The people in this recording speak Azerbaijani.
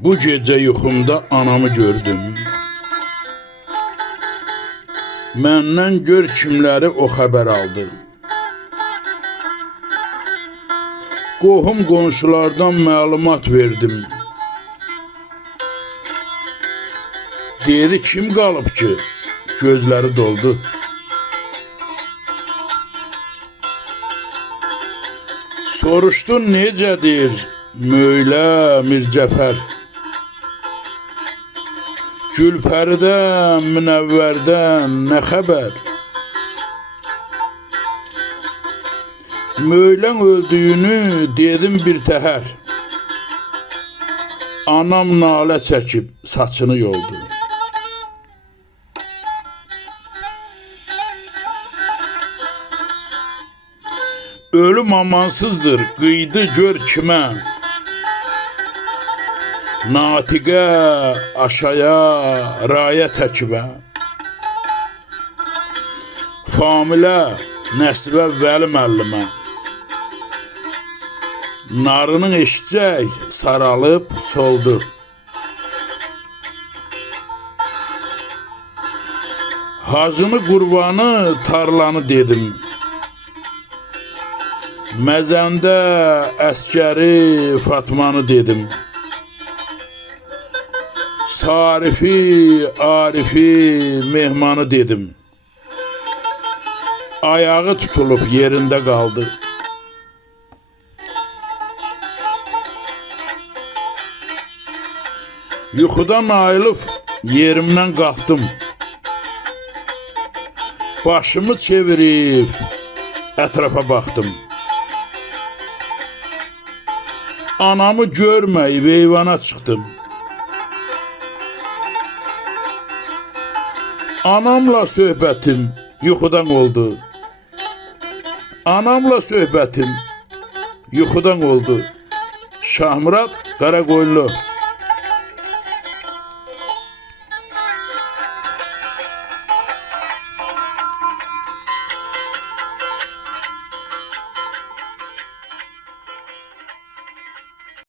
Bu gece yuxumda anamı gördüm. Məndən gör kimləri o xəbər aldı. Qohum qonşulardan məlumat verdim. Dedi kim qalıb ki? Gözləri doldu. Soruşdu necədir Möylə Mircəfər? Gülpəridən, Münəvvərdən nə xəbər? Möylən öldüyünü dedim bir təhər. Anam nalə çəkib saçını yoldu. Ölüm amansızdır, qıydı gör kimə. Natiqə, aşaya, raya təkibə. Familə, Nəsibə, Vəli müəllimə. Narının eşitcək, saralıb soldu. Hacını, qurbanı, tarlanı dedim. Məzəndə əskəri, Fatmanı dedim. Sarifi, Arifi, mehmanı dedim. Ayağı tutulub yerində qaldı. Yuxudan ayılıb yerimdən qalxdım. Başımı çevirib ətrafa baxdım. Anamı görməyib eyvana çıxdım. Anamla söhbətim yuxudan oldu. Anamla söhbətim yuxudan oldu. Şahmurad Qaraqoyunlu.